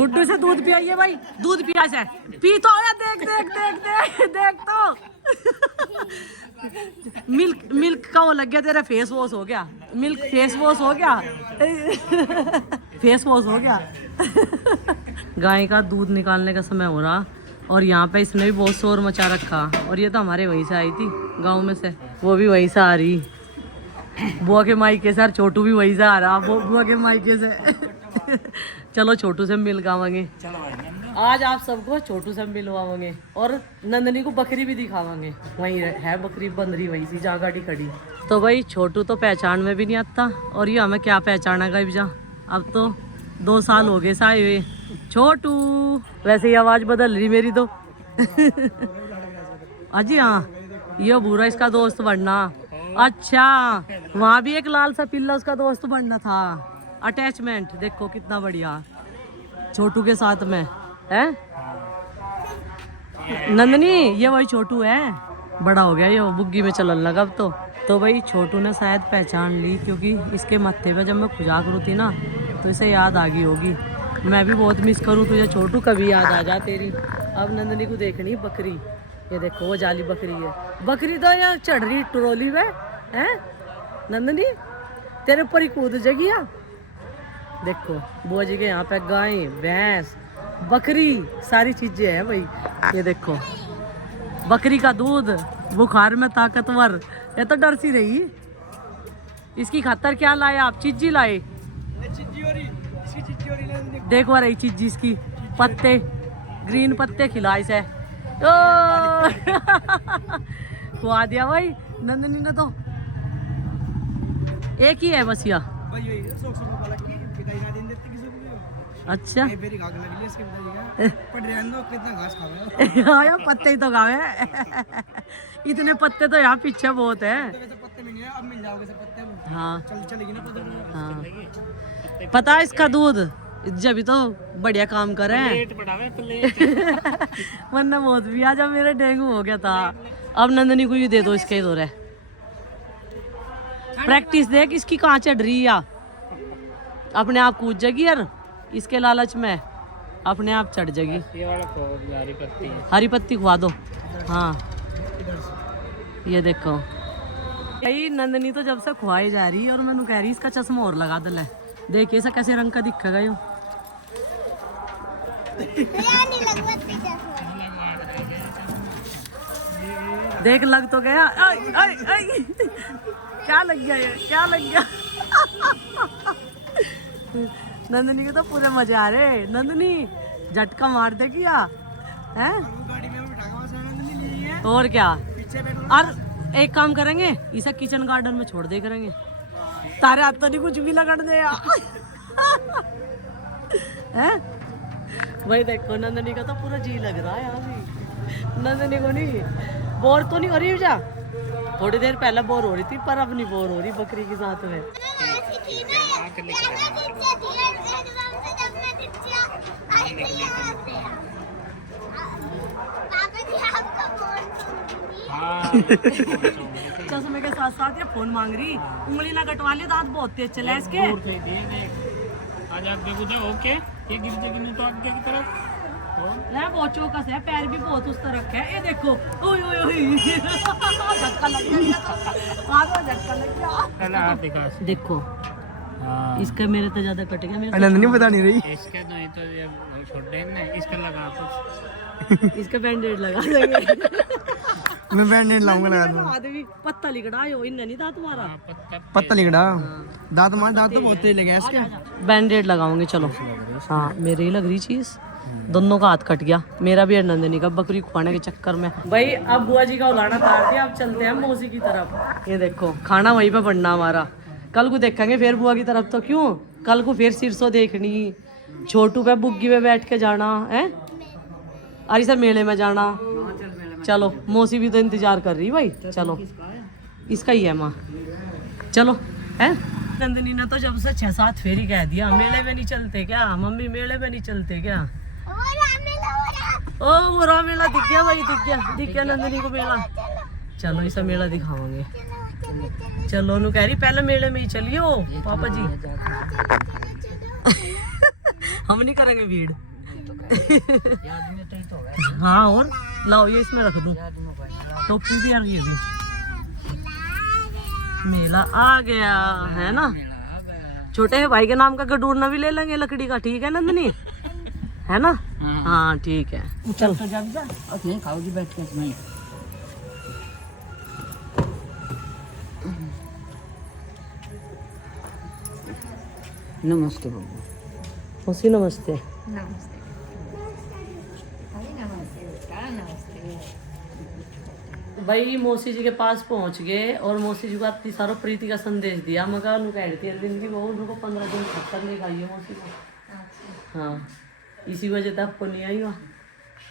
गुड्डू से दूध पियाइए भाई, दूध पिया से पी तो आया। देख देख देख देख देख तो मिल्क का वो लग गया, तेरा फेस वॉश हो गया, मिल्क फेस वॉश हो गया, फेस वॉश हो गया। गाय का दूध निकालने का समय हो रहा और यहाँ पे इसने भी बहुत शोर मचा रखा। और ये तो हमारे वहीं से आई थी गांव में से, वो भी वहीं से आ रही। बुआ के मायके से, छोटू भी वहीं से आ रहा बुआ के मायके से। चलो छोटू से मिल गावांगे आज, आप सबको छोटू से मिलवाएंगे और नंदनी को बकरी भी दिखावांगे। वहीं है बकरी बन रही वहीं सी जहाँ गाड़ी खड़ी। तो भाई छोटू तो पहचान में भी नहीं आता और ये हमें क्या पहचानेगा भैया। अब तो 2 साल हो गए साए हुए। छोटू वैसे ही आवाज बदल रही मेरी तो। अजी हाँ, ये भूरा इसका दोस्त बनना। अच्छा, वहाँ भी एक लाल सा पिल्ला उसका दोस्त बनना था। अटैचमेंट देखो कितना बढ़िया छोटू के साथ में है। नंदनी ये वही छोटू है, बड़ा हो गया ये, बुग्गी में चलने लगा अब तो भाई छोटू ने शायद पहचान ली, क्योंकि इसके मत्थे पे जब मैं खुजा करूँ थी ना तो इसे याद आ गई होगी। मैं भी बहुत मिस करूँ तुझे छोटू, कभी याद आ जा तेरी। अब नंदनी को देखनी बकरी, ये देखो वो जाली बकरी है। बकरी तो यहाँ चढ़ रही ट्रॉली में है। नंदनी तेरे ऊपर ही कूद जगी। देखो बुआ जी के यहाँ पे गाय भैंस बकरी सारी चीजें हैं भाई। ये देखो बकरी का दूध, बुखार में ताकतवर। ये तो डर सी रही। इसकी खातर क्या लाए आप? चिज्जी लाए। देखो रही चिज्जी इसकी, पत्ते ग्रीन पत्ते खिलाए से खुआ दिया भाई नंदनी ने तो। एक ही है बस या। अच्छा आया पत्ते ही तो खावे। इतने पत्ते तो यहाँ पीछे बहुत है। हाँ हाँ पता है इसका दूध जब भी तो बढ़िया काम कर रहे हैं। वरना बहुत भी आज मेरा डेंगू हो गया था। अब नंदनी को ये दे दो, इसके दो रहे। प्रैक्टिस देख इसकी कहाँ चढ़ रही है, अपने आप कूद जाएगी यार। इसके लालच में अपने आप चढ़ जाएगी। हरी पत्ती खुआ दो। हाँ ये देखो भाई नंदनी तो जब से खुआई जा रही और मैंने कह रही इसका चश्मा और लगा दे। देखिए इसे कैसे रंग का दिखेगा यो। देख लग तो गया। आई, आई, आई। क्या लग गया ये, क्या लग गया। नंदनी के तो पूरे मजे आ रहे। नंदनी झटका मार दे किया है। और क्या, और एक काम करेंगे इसे किचन गार्डन में छोड़ दे करेंगे। तारे हाथ तो नहीं कुछ भी लगड़ दे हैं। भाई देखो नंदनी का तो पूरा जी लग रहा है यहाँ भी। नंदनी को नहीं बोर तो नहीं हो रही जा, थोड़ी देर पहले बोर हो रही थी पर अब नहीं बोर हो रही बकरी के साथ में। चश्मे के साथ साथ ये फोन मांग रही। उंगली ना कटवा ले, दांत बहुत तेज चला इसके। आज आप देखो जाओ ओके, ये गिर जाएगी नहीं तो आगे की तरफ। ना बहुत चौकस है, पैर भी बहुत उस तरह है। ये देखो ओए ओए ओए झटका लग गया, आगे झटका लग गया। पहले हाथ दिखा देखो इसका मेरे तो ज्यादा कट गया। मेरे नंदनी बता नहीं रही। इसके नहीं तो ये छोटे ना, इसका लगा कुछ। इसका बैंडेड लगा देंगे। मैं बैंडेड लाऊंगा, लगा दूंगा। आदमी पत्ता लिखड़ा हो इन नहीं दांत मारा, पत्ता लिखड़ा दांत मार, दांत तो बहुत तेज लगे इसके। बैंडेड लगाओगे चलो। हाँ मेरे ही लग रही चीज, दोनों का हाथ कट गया। मेरा भी नंदनी का बकरी खुआने के चक्कर में। भाई अब बुआ जी का उलाना तार दिया, अब चलते हैं मौसी की तरफ। ये देखो खाना वहीं पे पड़ना हमारा। कल को देखेंगे फिर बुआ की तरफ। तो क्यों कल को फिर सिरसों देखनी, छोटू पे बुग्गी में बैठ के जाना है, अरे सर मेले में जाना। चलो मौसी भी तो इंतजार कर रही भाई। चलो इसका ही है माँ, चलो है। नंदनी ने तो जब से 6-7 फेरी कह दिया मेले में नहीं चलते क्या मम्मी, मेले में नहीं चलते क्या। ओ वो रहा मेला दिख गया भाई, दिख गया नंदनी को मेला। चलो इसे मेला दिखाओगे। चलो नु कह रही पहले मेले में ही चलियो पापा जी। हम नहीं करेंगे भीड़। हाँ और लाओ ये इसमें रख दूं। टोपी भी आ गई अभी। मेला आ गया है ना। छोटे भाई के नाम का गडूरना भी ले लेंगे लकड़ी का, ठीक है नंदनी, है ना? हाँ ठीक है चल। तो जा खाओगी बैठ के इसमें। नमस्ते बाबू। मौसी नमस्ते। भाई मौसी जी के पास पहुंच गए और मौसी जी को इतनी सारा प्रीति का संदेश दिया। मैं कहा कह रही थी अरविंद की बहू उनको 15 दिन खत्तर नहीं खाई है मौसी को। हाँ इसी वजह से आपको नहीं आई वहाँ।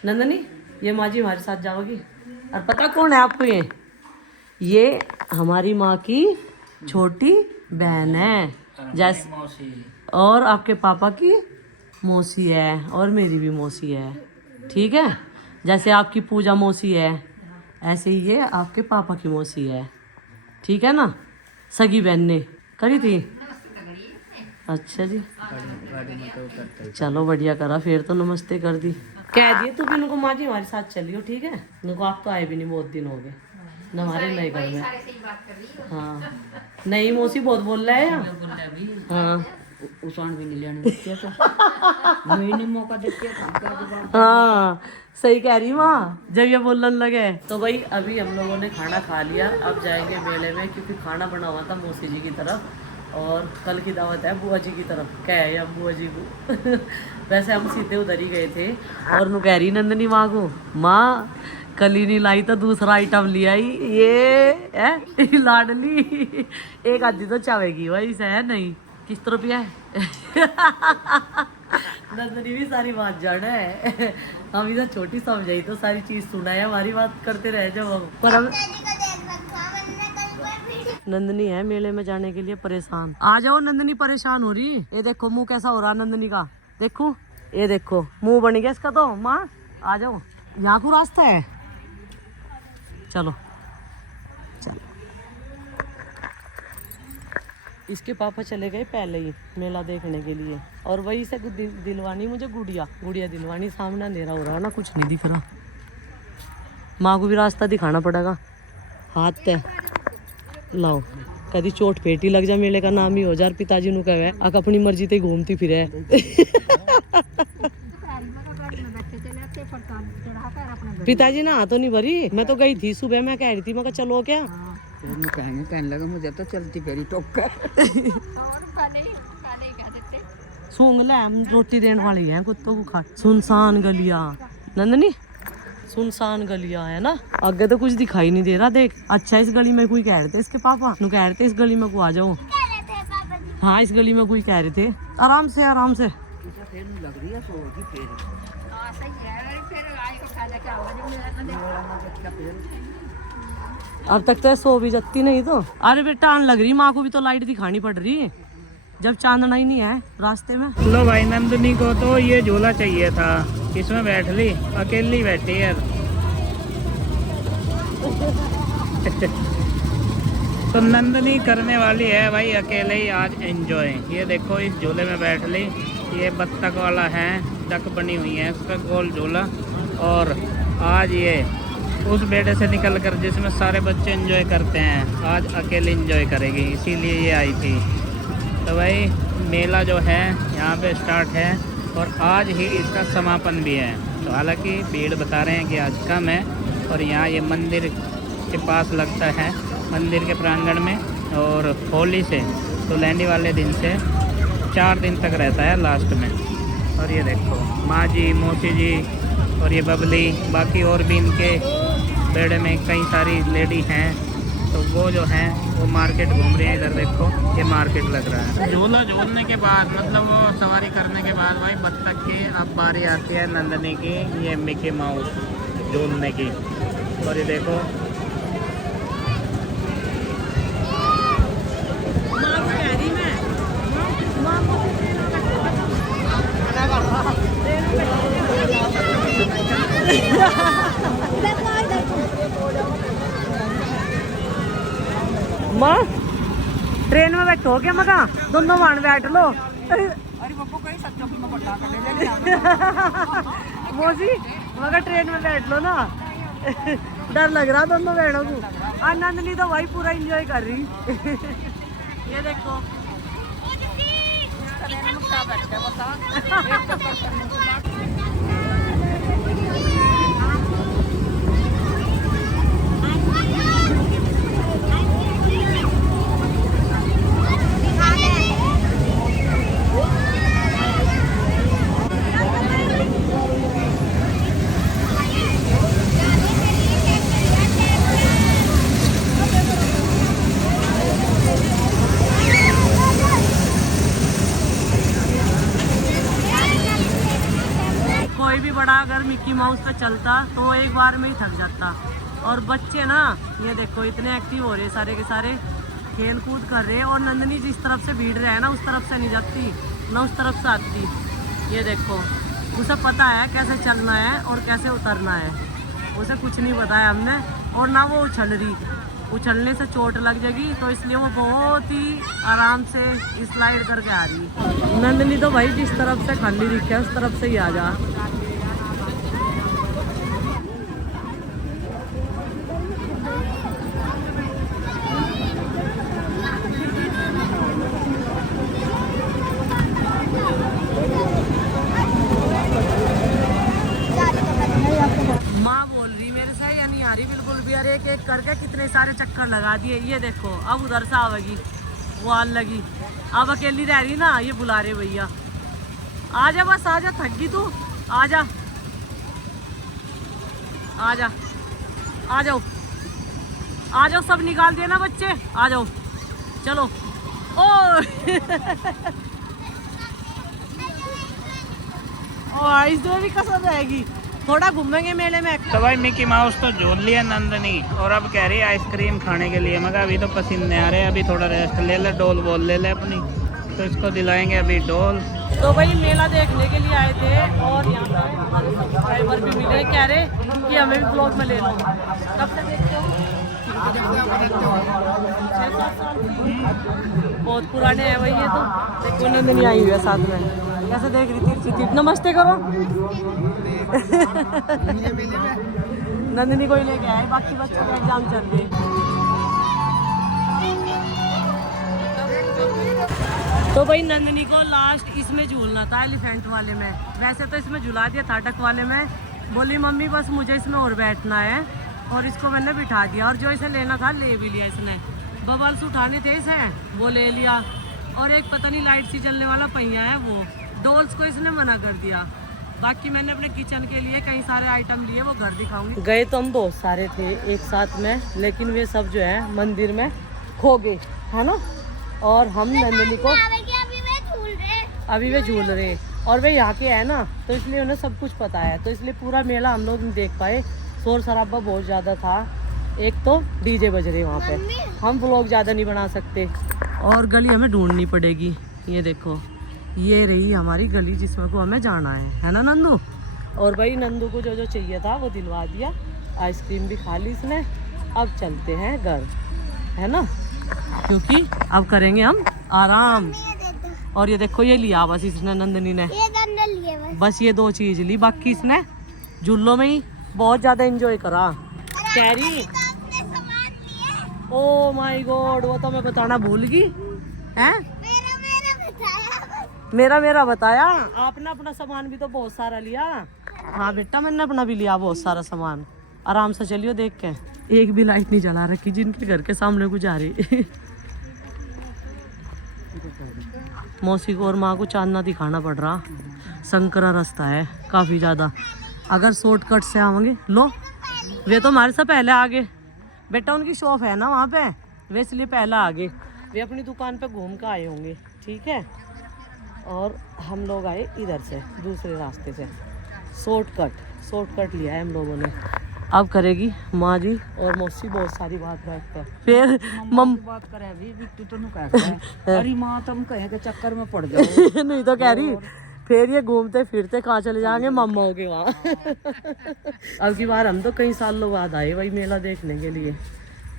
नंदनी ये माँ जी हमारे साथ जाओगी। और पता कौन है आपको? ये हमारी माँ की छोटी बहन है, जैसे और आपके पापा की मौसी है और मेरी भी मौसी है, ठीक है? जैसे आपकी पूजा मौसी है ऐसे ही ये आपके पापा की मौसी है, ठीक है ना? सगी बहन ने करी थी। अच्छा जी चलो बढ़िया करा, फिर तो नमस्ते कर दी। कह दिए तू भी उनको माँ जी हमारे साथ चलियो, ठीक है? उनको आप तो आए भी नहीं, बहुत दिन हो गए न हमारे नए घर में। हाँ नहीं मौसी बहुत बोल रहा है यहाँ। हाँ उसान भी नहीं लेने देते तो नहीं मौका देते। हाँ सही कह रही माँ, जब ये बोलने लगे। तो भाई अभी हम लोगों ने खाना खा लिया, अब जाएंगे मेले में क्योंकि खाना बना हुआ था मौसी जी की तरफ और कल की दावत है बुआ जी की तरफ। क्या है अब बुआ जी को वैसे हम सीधे उधर ही गए थे और नु कह रही नंदनी माँ को, माँ कल ही नहीं लाई तो दूसरा आइटम लिया ही ये है लाडली। एक आधी तो चावेगी भाई से है नहीं। किस रुपया है नंदनी भी सारी बात जाना है। हम इधर छोटी समझाई तो सारी चीज सुना है, हमारी बात करते रह जाओ। पर अब नंदनी है मेले में जाने के लिए परेशान। आ जाओ नंदनी परेशान हो रही। ये देखो मुंह कैसा हो रहा नंदनी का, देखो ये देखो मुंह बन गया इसका। तो माँ आ जाओ, यहाँ को रास्ता है। चलो चलो। इसके पापा चले गए पहले ही मेला देखने के लिए और वही से दिलवानी मुझे गुड़िया दिलवानी। सामने अंधेरा हो रहा ना, कुछ नहीं दिख रहा। माँ को भी रास्ता दिखाना पड़ेगा। हाथ है लाओ, कभी चोट पेटी लग जा मेले का नाम ही हो जा। पिताजी नु कहे अक अपनी मर्जी ते घूमती फिरे। पिताजी ना तो नहीं भरी, मैं तो गई थी सुबह। मैं कह रही थी मैं चलो क्या कहने लगा मुझे तो चलती फेरी टोक सूंघ ले, हम रोटी देने वाली है कुत्तों को खा। सुनसान गलिया नंदनी, सुनसान गलिया है ना, आगे तो कुछ दिखाई नहीं दे रहा। देख अच्छा इस गली में कोई कह रहे थे, इसके पापा नु कह रहे थे इस गली में को आ जाओ। हाँ इस गली में कोई कह रहे थे। आराम से आराम से। अब तक तो सो भी जाती नहीं तो। अरे बेटा आन लग रही, माँ को भी तो लाइट दिखानी पड़ रही है जब चांदना ही नहीं है रास्ते में। लो भाई नंदनी को तो ये झूला चाहिए था, इसमें बैठ ली, अकेली बैठी यार। तो नंदनी करने वाली है भाई अकेले ही आज एंजॉय। ये देखो इस झूले में बैठ ली, ये बत्तख वाला है, डक बनी हुई है इसका गोल झूला। और आज ये उस बेड़े से निकल कर जिसमें सारे बच्चे एंजॉय करते हैं, आज अकेले एंजॉय करेगी, इसीलिए ये आई थी। तो भाई मेला जो है यहाँ पे स्टार्ट है और आज ही इसका समापन भी है। तो हालांकि भीड़ बता रहे हैं कि आज कम है और यहाँ ये मंदिर के पास लगता है, मंदिर के प्रांगण में। और होली से तो लैंडी वाले दिन से 4 दिन तक रहता है लास्ट में। और ये देखो माँ जी, मौसी जी और ये बबली, बाकी और भी इनके बेड़े में कई सारी लेडी हैं। तो वो जो हैं वो मार्केट घूम रही हैं। इधर देखो ये मार्केट लग रहा है। झूला झूलने के बाद मतलब वो सवारी करने के बाद भाई बत्तख की अब बारी आती है नंदनी की, ये मिकी माउस झूलने की। और ये देखो माँ ट्रेन में बैठो क्या? मगा दोनों वाहन बैठ लो। अरे बाबू कहीं मोजी मगर ट्रेन में बैठ लो ना। डर लग रहा दोनों बहनों को। आनंदनी तो भाई पूरा एंजॉय कर रही। ये देखो कोई भी बड़ा अगर मिक्की माउस पे चलता तो एक बार में ही थक जाता। और बच्चे ना ये देखो इतने एक्टिव हो रहे सारे के सारे, खेल कूद कर रहे हैं। और नंदनी जिस तरफ से भीड़ रहे हैं ना उस तरफ से नहीं जाती ना उस तरफ से आती। ये देखो उसे पता है कैसे चलना है और कैसे उतरना है, उसे कुछ नहीं बताया हमने। और ना वो उछल रही, उछलने से चोट लग जाएगी तो इसलिए वो बहुत ही आराम से स्लाइड करके आ रही। नंदनी तो भाई जिस तरफ से खाली दिखे उस तरफ से ही आ जा। माँ बोल रही मेरे से या नहीं आ रही बिल्कुल भी। अरे एक एक करके कितने सारे चक्कर लगा दिए। ये देखो अब उधर से आवेगी, वो आन लगी। अब अकेली रह रही ना, ये बुला रहे भैया। आजा बस आजा, थक गई तू, आजा आजा आ जाओ आ जाओ। सब निकाल दिए ना बच्चे, आ जाओ चलो। ओ इसमें भी कसर रहेगी, थोड़ा घूमेंगे मेले में। तो भाई मिकी माउस तो झूल लिया नंदनी और अब कह रही है आइसक्रीम खाने के लिए। मगर अभी तो पसीने आ रहे हैं, अभी थोड़ा रेस्ट ले ले, डोल बोल ले ले अपनी, तो इसको दिलाएंगे अभी डोल। तो भाई मेला देखने के लिए आए थे और यहाँ पे हमारे सब्सक्राइबर भी मिले, कह रहे कि हमें भी ब्लॉग में ले लो। कब से देखते हो? 6-7 साल बहुत पुराने हैं भाई ये तो। देखो नंदनी आई हुई है साथ में, कैसे देख रही थी। तिरछी नमस्ते करो। नंदनी को ही लेके आए, बाकी बच्चों के एग्जाम चल रहे। तो भाई नंदनी को लास्ट इसमें झूलना था, एलिफेंट वाले में। वैसे तो इसमें झुला दिया था डक वाले में। बोली मम्मी बस मुझे इसमें और बैठना है, और इसको मैंने बिठा दिया। और जो इसे लेना था ले भी लिया इसने। बबल्स उठाने थे इसे, वो ले लिया। और एक पता नहीं लाइट सी जलने वाला पहिया है, वो डॉल्स को इसने मना कर दिया। बाकी मैंने अपने किचन के लिए कई सारे आइटम लिए, वो घर दिखाऊंगी। गए तो हम बहुत सारे थे एक साथ में, लेकिन वे सब जो है मंदिर में खो गए, है ना। और हम नंदनी को अभी वे झूल रहे, और वे यहाँ के है ना, तो इसलिए उन्हें सब कुछ पता है। तो इसलिए पूरा मेला हम लोग नहीं देख पाए, शोर शराबा बहुत ज़्यादा था। एक तो डीजे बज रहे वहाँ पे, हम व्लॉग ज़्यादा नहीं बना सकते। और गली हमें ढूंढनी पड़ेगी। ये देखो ये रही हमारी गली जिसमें को हमें जाना है ना नंदू। और भाई नंदू को जो जो चाहिए था वो दिलवा दिया, आइसक्रीम भी खा ली इसने। अब चलते हैं घर, है ना, क्योंकि अब करेंगे हम आराम। और ये देखो ये लिया बस इसने, नंदनी ने बस ये 2 चीज़ ली, बाकी इसने झूलों में ही बहुत ज़्यादा एंजॉय करा। कैरी ओ माय गॉड, वो तो मैं बताना भूल गई है। मेरा बताया आपने, अपना सामान भी तो बहुत सारा लिया। हाँ बेटा मैंने अपना भी लिया बहुत सारा सामान। आराम से चलियो देख के। एक भी लाइट नहीं जला रखी जिनके घर के सामने गुजारे। मौसी को और माँ को चांदना दिखाना पड़ रहा, संकरा रास्ता है काफ़ी ज़्यादा। अगर शॉर्टकट से आवेंगे, लो वे तो हमारे से पहले आगे। बेटा उनकी शॉप है ना वहाँ पे, वे इसलिए पहले आगे। वे अपनी दुकान पे घूम कर आए होंगे, ठीक है। और हम लोग आए इधर से, दूसरे रास्ते से। शॉर्टकट लिया है हम लोगों ने। अब करेगी माँ जी और मौसी बहुत सारी बात बैठ कर। फिर मम बात करे अभी बिट्टू तो नहीं कहता है। अरे माँ तुम कहें कि चक्कर में पड़ जाओ। नहीं तो कह रही फिर ये घूमते फिरते कहाँ चले जाएंगे मम्मा के वहाँ। अब की बार हम तो कई सालों बाद आए भाई मेला देखने के लिए।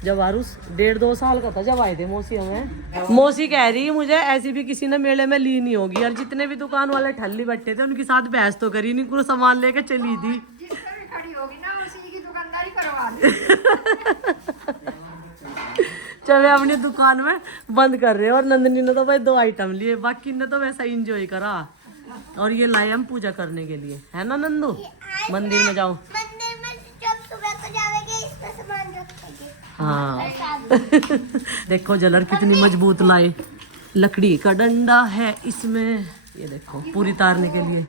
जब आरुष 1.5-2 साल का था जब आए थे मौसी हमें। मौसी कह रही है मुझे ऐसी भी किसी ने मेले में ली नहीं होगी, और जितने भी दुकान वाले ठल्ली बैठे थे उनके साथ बहस तो करी नहीं, पूरा सामान लेके चली थी। खड़ी होगी ना उसी की दुकानदारी करवा दी। चले अपनी दुकान में बंद कर रहे हैं। और नंदनी ने तो भाई 2 आइटम लिए, बाकी ने तो वैसा इंजॉय करा। और ये लाए हम पूजा करने के लिए, है ना नंदू? मंदिर में जाओ। मंदिर में जब सुबह को जाओगे इसमें सामान रखेंगे। हाँ देखो जलर कितनी मजबूत लाए, लकड़ी का डंडा है इसमें, ये देखो पूरी तारने के लिए।